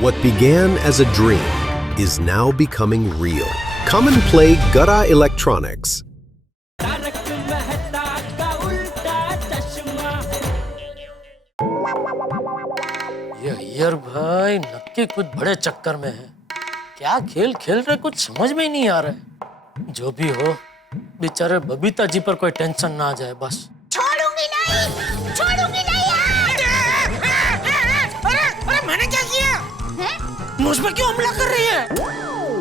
What began as a dream is now becoming real. Come and play Gada Electronics. ये अय्यर भाई नक्की कुछ बड़े चक्कर में है। क्या खेल खेल रहे कुछ समझ में ही नहीं आ रहा है। जो भी हो बेचारे बबीता जी पर कोई टेंशन ना आ जाए बस। छोड़ूंगी नहीं, छोड़ूंगी नहीं यार। अरे मैंने क्या किया? हैं? मुझ पर क्यों हमला कर रही है?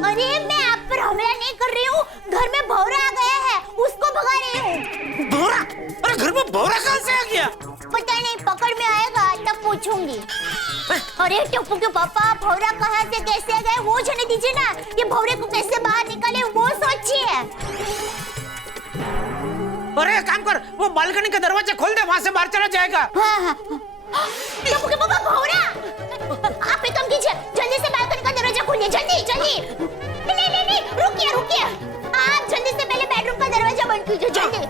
अरे मैं आप पर हमला नहीं कर रही हूँ, घर में भौरा आ गया है, उसको भगा रही हूँ। भौरा? अरे घर में भौरा कहाँ से आ गया? पता नहीं, पकड़ में आएगा तब पूछूंगी। अरे टप्पू के पापा, भौरा कहाँ से कैसे आ गए वो जाने दीजिए ना। ये भौरे को कैसे बाहर निकाले वो सोचिए। अरे काम कर, वो बालकनी का दरवाजा खोल दे, वहाँ से बाहर चला जाएगा। हाँ। टप्पू के पापा, भौरा आप एक काम कीजिए, जल्दी से बालकनी का दरवाजा खोलिए, जल्दी जल्दी। नहीं, रुकिए। आप जल्दी से पहले बेडरूम का दरवाजा बंद कीजिए, जल्दी।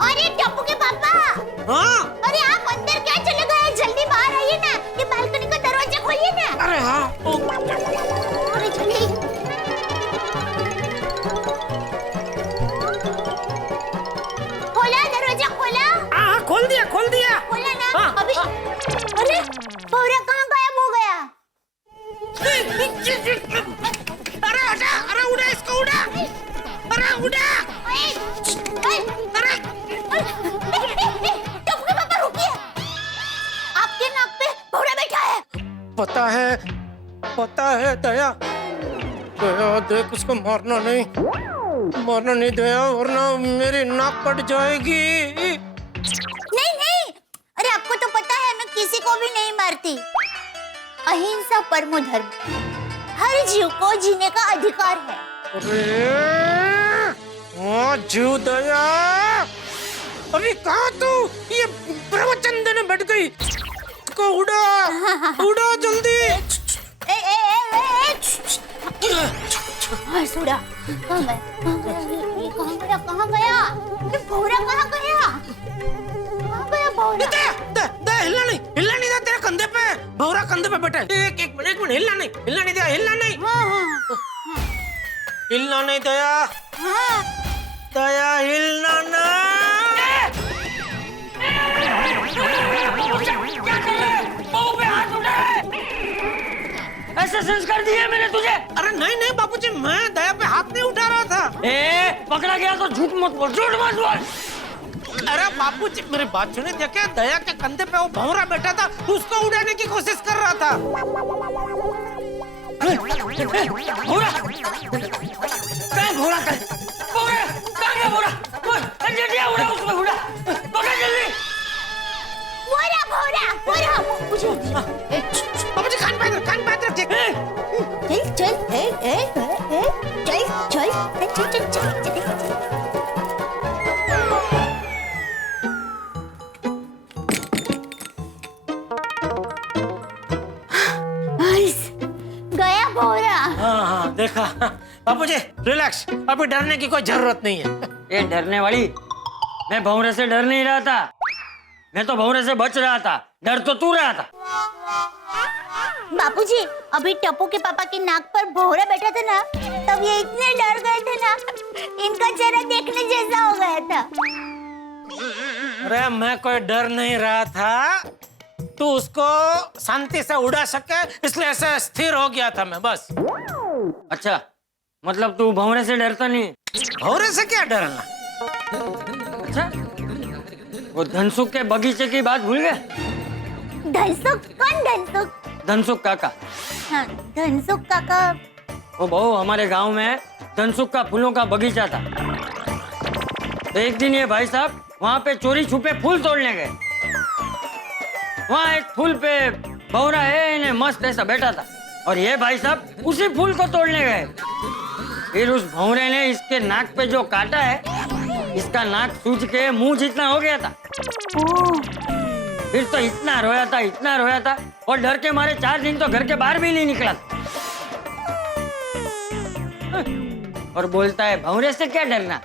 अरे टप्पू के पापा। हाँ? अरे आप अंदर क्या चले गए? जल्दी बाहर आइए ना, ये बालकनी का दरवाजा खोलिए ना। अरे हाँ। अरे जल्दी। खोला दरवाजा, खोला। हाँ, खोल दिया। खोला ना? हाँ, अभी अरे भौरा कहाँ गायब हो गया? अरे हटा, अरे उड़ा इसको, उड़ा। अरे टप्पू के पापा रुकिए, आपके नाक पे भौरा बैठा है। पता है दया देख, उसको मारना नहीं दया, वरना मेरी नाक कट जाएगी। नहीं, अरे आपको तो पता है मैं किसी को भी नहीं मारती। अहिंसा परमो धर्म, हर जीव को जीने का अधिकार है। अरे जीव दया, अभी कहाँ तू? ये प्रवचन देने बैठ गई। को उड़ा जल्दी। सुड़ा कहाँ गया? ये भौरा कहाँ गया? भौरा? हिलना नहीं दे, तेरे कंधे पे भौरा, कंधे पे बैठा है। एक मिनट हिलना नहीं दे, हिलना नहीं दया, दया हिलना ना। ऐसे संस्कार दिए मैंने तुझे? अरे नहीं बापूजी, मैं दया पे हाथ नहीं उठा रहा था। पकड़ा गया तो झूठ मत बोल। अरे बापूजी मेरी बात सुनिए, देखे दया के कंधे पे वो भौरा बैठा था, उसको उड़ाने की कोशिश कर रहा था। भौरा उड़ा उसमें, उड़ा पकड़ जल्दी। भौरा बापूजी कान पे रखिए। चल। गया भौरा। हाँ देखा। बापूजी रिलैक्स, अभी डरने की कोई जरूरत नहीं है। ये डरने वाली, मैं भौरे से डर नहीं रहा था, मैं तो भौरे से बच रहा था। डर तो तू रहा था। बापूजी, अभी टप्पू के पापा के नाक पर भौरा बैठा था ना, तब ये इतने डर गए थे ना, इनका चेहरा देखने जैसा हो गया था। अरे मैं कोई डर नहीं रहा था, तू उसको शांति से उड़ा सके इसलिए ऐसे स्थिर हो गया था मैं, बस। अच्छा, मतलब तू भौरे से डरता नहीं? भौरे से क्या डरना? अच्छा, वो धनसुख के बगीचे की बात भूल गए? धनसुख? कौन धनसुख? धनसुख काका। हाँ, धनसुख काका। वो बहू, हमारे गांव में धनसुख का फूलों का बगीचा था। तो एक दिन ये भाई साहब वहाँ पे चोरी छुपे फूल तोड़ने गए। वहाँ एक फूल पे भौरा है इन्हें मस्त ऐसा बैठा था, और ये भाई साहब उसी फूल को तोड़ने गए। फिर उस भौरे ने इसके नाक पे जो काटा है, इसका नाक सूज के मुंह जितना हो गया था। फिर तो इतना रोया था और डर के मारे 4 दिन तो घर के बाहर भी नहीं निकला। और बोलता है भौरे से क्या डरना।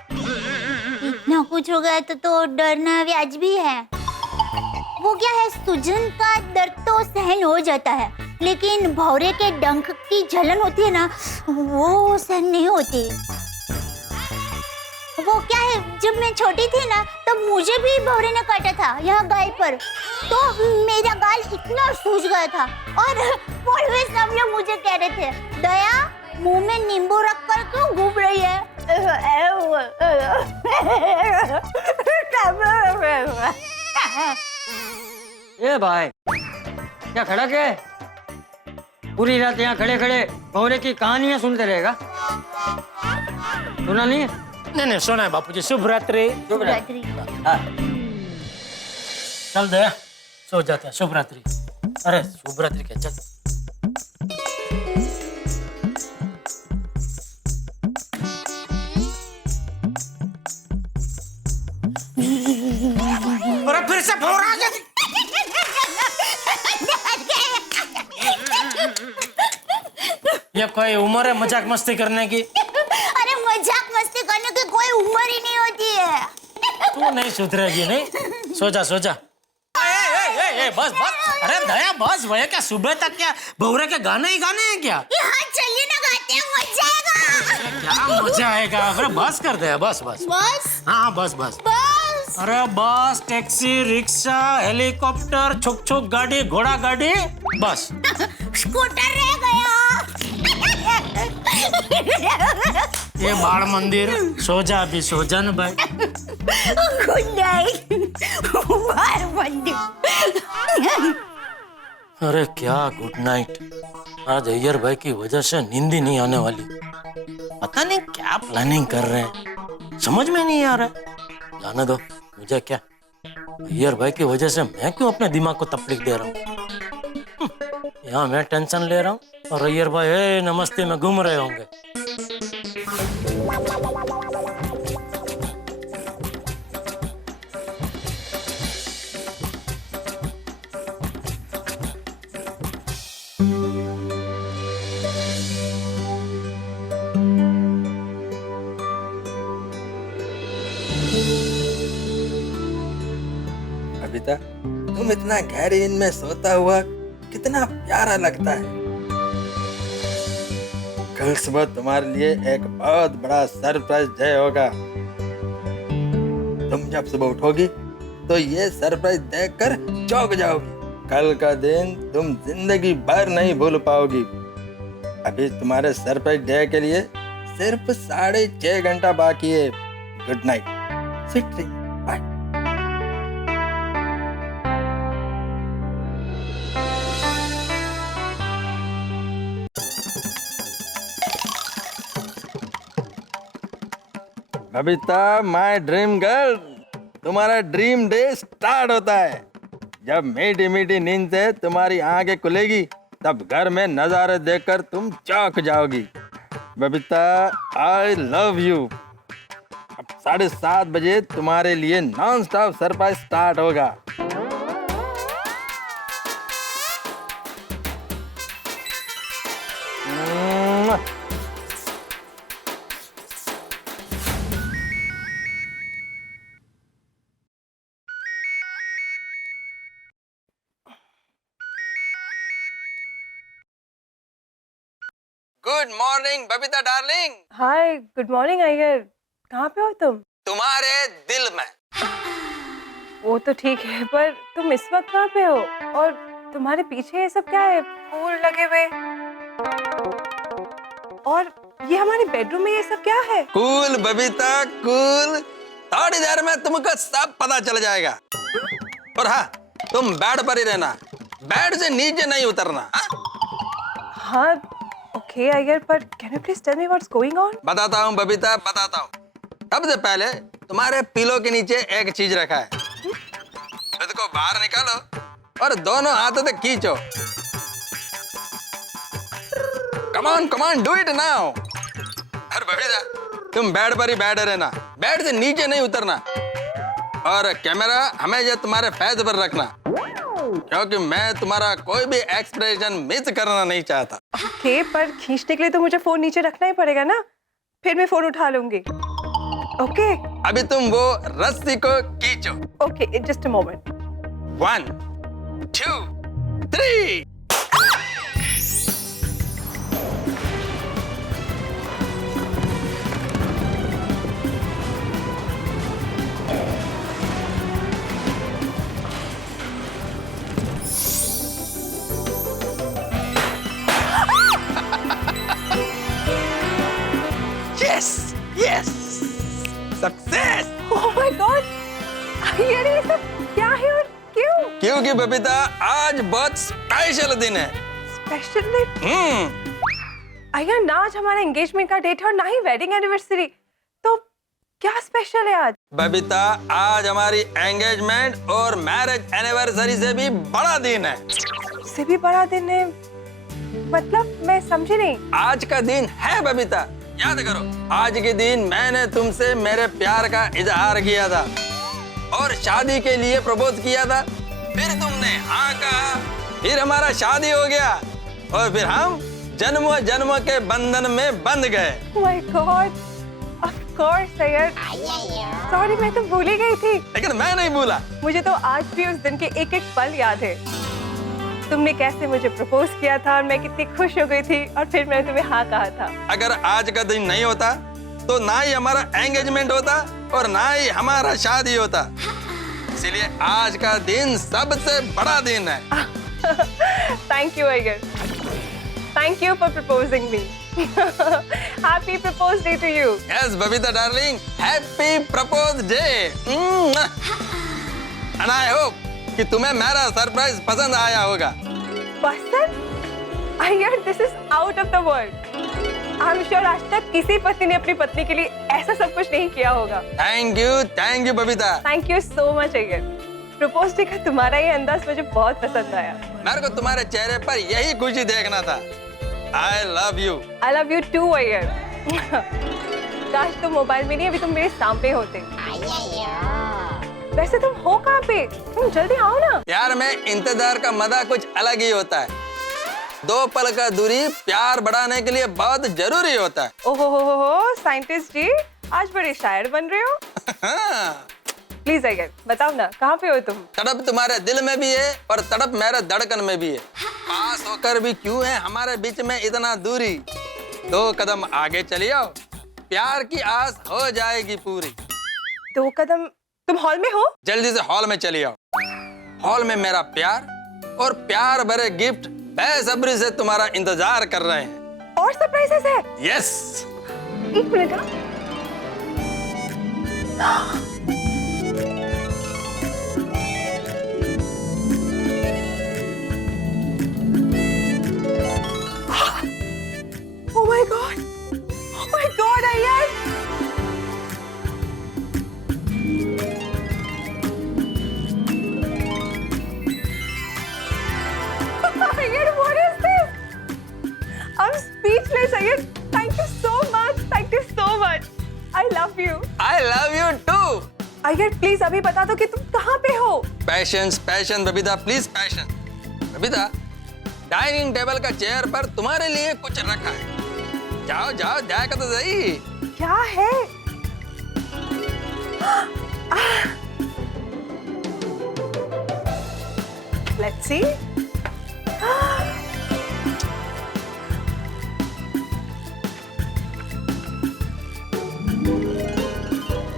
इतना कुछ हो गया तो डरना व्याजबी है। वो क्या है, सूजन का दर्द तो सहन हो जाता है, लेकिन भौरे के डंक की जलन होती है ना, वो सहन नहीं होती। वो क्या है, जब मैं छोटी थी ना, तब मुझे भी भौरे ने काटा था यहाँ गाल पर, तो मेरा गाल इतना सूज गया था। और सब लोग मुझे कह रहे थे, दया मुंह में नींबू रखकर क्यों घूम रही है? ए भाई, क्या खड़ा क्या है? पूरी रात यहाँ खड़े खड़े भौरे की कहानियां सुनते रहेगा? सुना नहीं है? नहीं सुना है बापूजी। शुभ रात्रि। शुभ रात्रि। हाँ। चल दया, सो जाते हैं। शुभ रात्रि। अरे शुभ रात्रि क्या, चल। अरे फिर से भौरा आ गया। ये कोई उम्र है मजाक मस्ती करने की? अरे मजाक मस्ती करने की कोई उम्र ही नहीं होती है। तू नहीं सुधरेगी नहीं। सो जा। ए, बस। अरे दया बस, भैया क्या सुबह तक क्या भौरे के गाने ही गाने हैं क्या? यहाँ चलिए ना, गाते हैं, मजा आएगा। क्या मजा आएगा? अरे बस कर दे, बस। हाँ बस। अरे बस, टैक्सी, रिक्शा, हेलीकॉप्टर, छुक गाड़ी, घोड़ा गाड़ी, बस। स्कूटर रह गया। ये बाण मंदिर। सो जा अभी, सो जा ना भाई। Good night. बाण मंदिर। अरे क्या गुड नाइट। आज अय्यर भाई की वजह से नींद ही नहीं आने वाली। पता नहीं क्या प्लानिंग कर रहे हैं, समझ में नहीं आ रहा। जाने दो, मुझे क्या। अय्यर भाई की वजह से मैं क्यों अपने दिमाग को तकलीफ दे रहा हूँ? यहाँ मैं टेंशन ले रहा हूँ और अय्यर भाई नमस्ते में घूम रहे होंगे। बबीता, तुम इतना गहरी नींद में सोता हुआ कितना प्यारा लगता है। कल सुबह तुम्हारे लिए एक बहुत बड़ा सरप्राइज डे होगा। तुम जब सुबह उठोगी तो ये सरप्राइज देखकर चौंक जाओगी। कल का दिन तुम जिंदगी भर नहीं भूल पाओगी। अभी तुम्हारे सरप्राइज डे के लिए सिर्फ 6.5 घंटा बाकी है। Good night, sweet dream, bye. Babita, my dream girl, तुम्हारा ड्रीम डे स्टार्ट होता है। जब मीठी मीठी नींद से तुम्हारी आंखें खुलेगी, तब घर में नजारे देखकर तुम चौंक जाओगी। Babita, I love you. अब 7:30 बजे तुम्हारे लिए नॉन स्टॉप सरप्राइज स्टार्ट होगा। Good morning Babita darling. Hi, good morning Iyer. कहाँ पे हो तुम? तुम्हारे दिल में। वो तो ठीक है, पर तुम इस वक्त कहाँ पे हो? और तुम्हारे पीछे ये सब क्या है? फूल लगे हुए, और ये हमारे बेडरूम में ये सब क्या है? Cool Babita, cool. थोड़ी देर में तुमको सब पता चल जाएगा। और हाँ, तुम बेड पर ही रहना, बेड से नीचे नहीं उतरना। हाँ ओके अय्यर, पर can you please tell me what's going on? बताता हूँ बबीता, बताता हूँ। सबसे पहले तुम्हारे पिलो के नीचे एक चीज रखा है। खुद को बाहर निकालो और दोनों हाथों से खींचो। कमान कमान, डू इट नाउ। और बबीता, तुम बेड पर ही बैठे रहना, बेड से नीचे नहीं उतरना। और कैमरा हमेशा तुम्हारे फेस पर रखना, क्योंकि मैं तुम्हारा कोई भी एक्सप्रेशन मिस करना नहीं चाहता। ओके, पर खींचने के लिए तो मुझे फोन नीचे रखना ही पड़ेगा ना, फिर मैं फोन उठा लूंगी। ओके अभी तुम वो रस्सी को खींचो। Okay, just a moment. 1 2 3 Yes! Yes! Success! Oh my God, यार ये सब क्या है और क्यों? क्योंकि बबीता आज बहुत स्पेशल दिन है। Special day? यार ना आज हमारा एंगेजमेंट का डेट है और ना ही वेडिंग एनिवर्सरी, तो क्या स्पेशल है आज? बबीता आज हमारी एंगेजमेंट और मैरिज एनिवर्सरी से भी बड़ा दिन है। उससे भी बड़ा दिन है मतलब मैं समझी नहीं। आज का दिन है बबीता, याद करो, आज के दिन मैंने तुमसे मेरे प्यार का इजहार किया था और शादी के लिए प्रपोज किया था। फिर तुमने हाँ कहा, फिर हमारा शादी हो गया और फिर हम जन्मों जन्मों के बंधन में बंध गए। माय गॉड, ऑफ कोर्स यार, सॉरी मैं तो भूल ही गई थी। लेकिन मैं नहीं भूला। मुझे तो आज भी उस दिन के एक एक पल याद है। तुमने कैसे मुझे प्रपोज किया था और मैं कितनी खुश हो गई थी और फिर मैंने तुम्हें हाँ कहा था। अगर आज का दिन नहीं होता तो ना ही हमारा एंगेजमेंट होता और ना ही हमारा शादी होता। इसलिए आज का दिन सबसे बड़ा दिन है। Thank you Iyer, thank you for proposing me. Happy propose day to you. Yes Babita darling, happy propose day. And I hope कि तुम्हें मेरा सरप्राइज पसंद आया होगा। पसंद? Iyer, this is out of the world. I am sure आज तक किसी पति ने अपनी पत्नी के लिए ऐसा सब कुछ नहीं किया होगा। Thank you Babita. Thank you so much Iyer. Propose day का तुम्हारा ये अंदाज मुझे बहुत पसंद आया। मेरे को तुम्हारे चेहरे पर यही खुशी देखना था। I love you. I love you too Iyer. काश तुम मोबाइल में नहीं, अभी तुम मेरे सामने होते। वैसे तुम हो कहाँ पे? तुम जल्दी आओ ना। यार मैं इंतजार का मजा कुछ अलग ही होता है। 2 पल का दूरी प्यार बढ़ाने के लिए बहुत जरूरी होता है। ओहो हो, साइंटिस्ट जी आज बड़े शायर बन रहे हो। प्लीज अय्यर बताओ ना, कहाँ पे हो तुम? तड़प तुम्हारे दिल में भी है और तड़प मेरे धड़कन में भी है। पास होकर भी क्यों है हमारे बीच में इतना दूरी। 2 कदम आगे चली आओ, प्यार की आस हो जाएगी पूरी। 2 कदम? तुम हॉल में हो? जल्दी से हॉल में चली आओ। हॉल में मेरा प्यार और प्यार भरे गिफ्ट बेसब्री से तुम्हारा इंतजार कर रहे हैं। और सरप्राइजेस है? Yes. 1 minute. Oh my God! Oh my God, Iyer! Ayyar, what is this? I'm speechless, Ayyar. Thank you so much. Thank you so much. I love you. I love you too. Ayyar, please अभी बता दो कि तुम कहाँ पे हो? Passion Babita, please passion. Babita, dining table का chair पर तुम्हारे लिए कुछ रखा है। जाओ जाओ, जाएगा तो सही। क्या है? Let's see.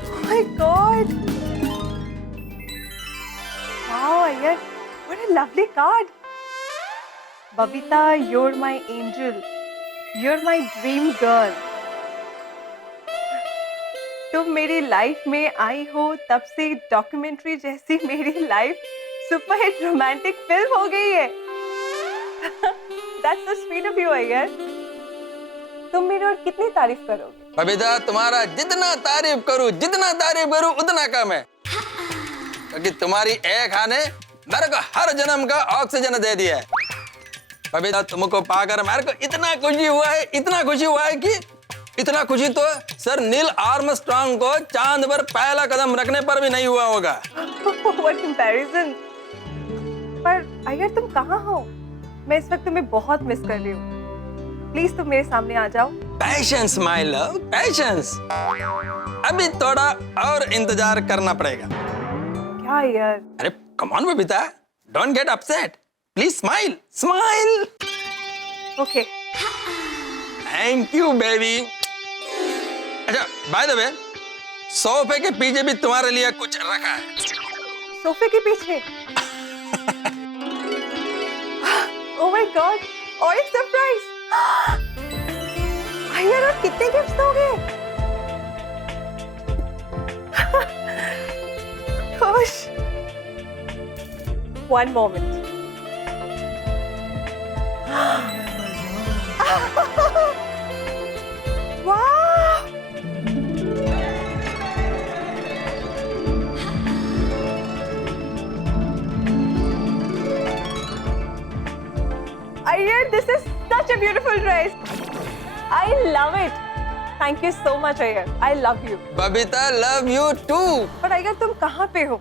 Oh my God! Wow, Ayyar, what a lovely card. Babita, you're my angel. You're my dream girl. तुम मेरी लाइफ में आई हो तब से डॉक्यूमेंट्री जैसी मेरी लाइफ सुपरहिट रोमांटिक फिल्म हो गई है। That's so sweet of you, Iyer. तुम मेरी और कितनी तारीफ करोगे? बबीता, तुम्हारा जितना तारीफ करूं उतना कम है, क्योंकि तुम्हारी एक हाँ ने मेरे को हर जन्म का ऑक्सीजन दे दिया है। बबीता, तुमको पाकर मेरे को इतना खुशी हुआ है कि इतना खुशी तो सर नील आर्मस्ट्रांग को चांद पर पहला कदम रखने पर भी नहीं हुआ होगा। What comparison? पर अय्यर तुम कहाँ हो? मैं इस वक्त तुम्हें बहुत मिस कर रही हूँ। प्लीज तुम मेरे सामने आ जाओ। Patience my love, patience. अभी थोड़ा और इंतजार करना पड़ेगा। क्या यार? अरे come on Babita, don't get upset, please smile smile. Okay thank you baby. अच्छा बाय द वे, सोफे के पीछे भी तुम्हारे लिए कुछ रखा है। सोफे के पीछे। ओह माय गॉड, और एक सरप्राइज। यार और कितने गिफ्ट्स दोगे? खुश। One moment. Wow! Aiyar, this is such a beautiful dress. I love it. Thank you so much, Aiyar. I love you. Babita love you too. पर अय्यर तुम कहाँ पे हो?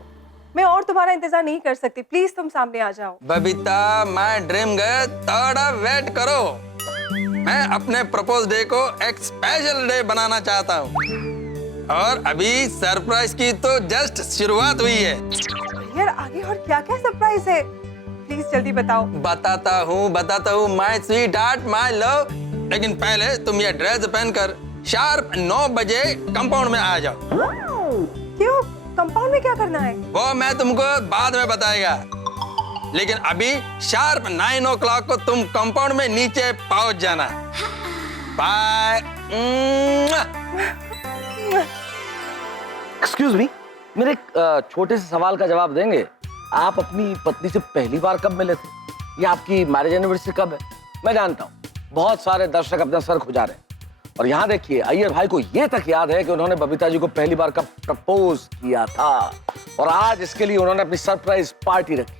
मैं और तुम्हारा इंतजार नहीं कर सकती। प्लीज तुम सामने आ जाओ। बबीता माय ड्रीम गर्ल, थोड़ा वेट करो। मैं अपने प्रपोज डे को एक स्पेशल डे बनाना चाहता हूँ, और अभी सरप्राइज की तो जस्ट शुरुआत हुई है। यार आगे और क्या क्या सरप्राइज है? प्लीज जल्दी बताओ। बताता हूँ my sweet heart my love. लेकिन पहले तुम ये ड्रेस पहनकर शार्प 9 बजे कंपाउंड में आ जाओ। क्यों? कंपाउंड में क्या करना है? वो मैं तुमको बाद में बताएगा, लेकिन अभी शार्प 9 o'clock को तुम कंपाउंड में नीचे पहुंच जाना। बाय। एक्सक्यूज मी, मेरे एक छोटे से सवाल का जवाब देंगे? आप अपनी पत्नी से पहली बार कब मिले थे, या आपकी मैरिज एनिवर्सरी कब है? मैं जानता हूँ बहुत सारे दर्शक अपना सर खुजा रहे हैं, और यहाँ देखिए अय्यर भाई को ये तक याद है कि उन्होंने बबीता जी को पहली बार कब प्रपोज किया था, और आज इसके लिए उन्होंने अपनी सरप्राइज पार्टी रखी,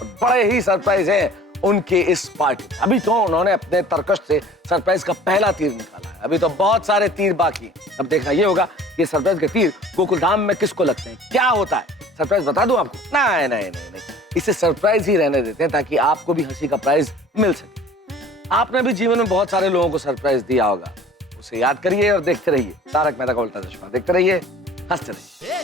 और बड़े ही सरप्राइज है उनके इस पार्टी। अभी तो उन्होंने अपने तरकश से सरप्राइज का पहला तीर निकाला है, अभी तो बहुत सारे तीर बाकी हैं। अब देखना ये होगा कि सरप्राइज के तीर गोकुलधाम में किसको लगते हैं, क्या होता है। सरप्राइज बता दूं आपको? नहीं नहीं नहीं नहीं, इसे सरप्राइज ही रहने देते हैं, ताकि आपको भी हंसी का प्राइज मिल सके। आपने भी जीवन में बहुत सारे लोगों को सरप्राइज दिया होगा, उसे याद करिए और देखते रहिए तारक मेहता का उल्टा चश्मा। देखते रहिए, हंसते रहिए।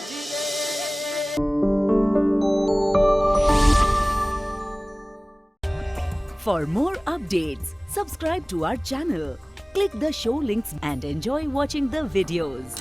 For more updates, subscribe to our channel, click the show links and enjoy watching the videos.